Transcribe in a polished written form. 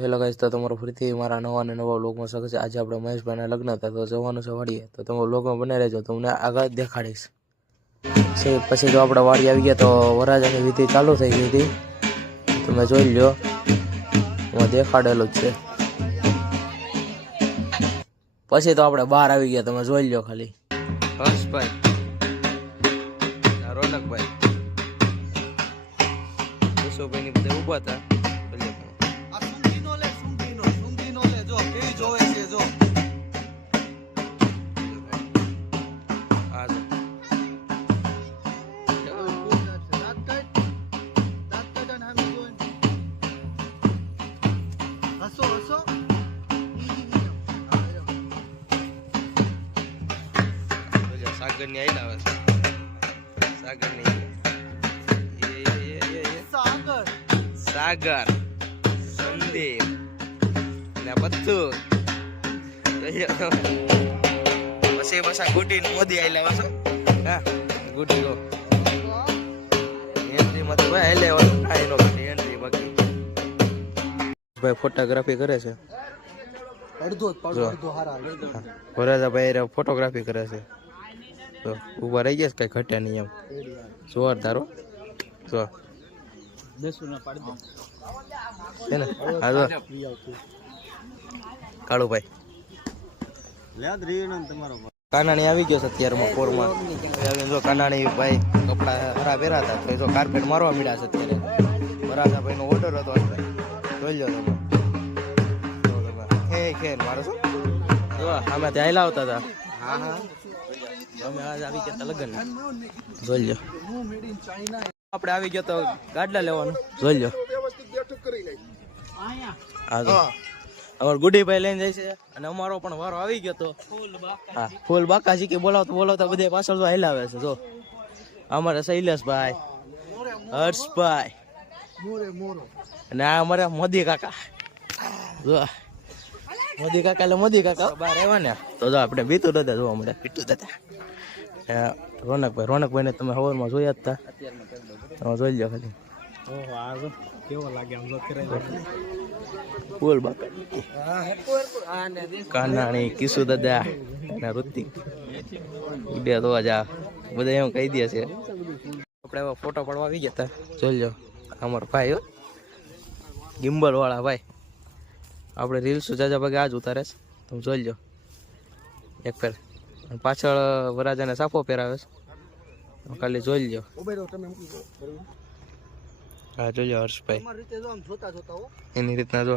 Hello guys, તો તમારો ફરીથી મારા નવા અને નવા વ્લોગમાં સ્વાગત છે। આજે આપણે મહેશભાઈના લગ્ન હતા તો જવાનું છે વાડીએ, તો તમે વ્લોગમાં બને રહેજો, તમને આગળ દેખાડીશ। પછી તો આપણે વાડી આવી ગયા તો વરરાજાની વિધિ ચાલુ થઈ ગઈ હતી, તમે જોઈ લો, એમાં દેખાડેલું જ છે। પછી તો આપણે બહાર આવી ગયા, તમે જોઈ લો ખાલી। હર્ષભાઈ, રોનકભાઈ, યશુભાઈની બધા ઊભા હતા। सागर नहीं आई ना सागर नहीं ये सागर सागर संदीप ना बत्तू बसे बसा गुडी मोदी आइला बस हां गुडी को एंट्री मत भाई आइले आइ नो एंट्री बाकी भाई फोटोग्राफी करे છે અડધો હારા વરાજા ભાઈ ફોટોગ્રાફી કરે છે તો ઊભા રહી ગયા કઈ ઘટ્યા નહીં એમ જોરદાર હો જો 10 ના પાડી દે ને આ જો કાળુભાઈ યાદ રીણ તમારો કાનાણી આવી ગયો છે અત્યારમાં પોરમાં જો કાનાણી ભાઈ કપડા હરા પહેરાતા તો જો કાર્પેટ મારવા મળ્યા છે અત્યારે વરાજા ભાઈનો ઓર્ડર હતો જોઈ લો તમે હે ખેર મારો છો જો અમે ત્યાં લાવતા હતા હા હા અમે આજ આવી ગયા લગન જોઈ લો આપણે આવી ગયા તો ગાડલા લેવાનું જોઈ લો હા તો અમાર ગુડીભાઈ લઈને જાય છે અને અમારો પણ વારો આવી ગયો તો હા ફૂલ બાકાજી કે બોલાવતા બધે પાછળ જો હેલાવે છે જો અમારે શૈલેષભાઈ હર્ષભાઈ અને આ અમારા મોદી કાકા જો મોદી કાકા એટલે મોદી કાકા બહાર આવ્યા ને તો જો આપણે બીતું દાદા જોવા મળે બીતું દાદા રોનકભાઈ ને તમે હવારમાં જોયા હતા તમે જોઈ લો ખાલી ઓહો આ જો કેવો લાગે આમ જો ફૂલ બાકા કાનાણી કિશુ દાદા અને ઋતિક બે તો જા બધા એમ કહી દે છે આપણે એવા ફોટો પડવા આવી ગયા હતા જોઈ લો અમારો ભાઈ ગિમ્બલ વાળા ભાઈ આપણે રીલ્સ જાજા ભાગે આજ ઉતારે છે તમે જોઈ લો એક ફેર પાછળ વરાજાને સાફો પહેરાવે છે ખાલી જોઈ લ્યો હા જોઈ લો હર્ષભાઈ એની રીતના જો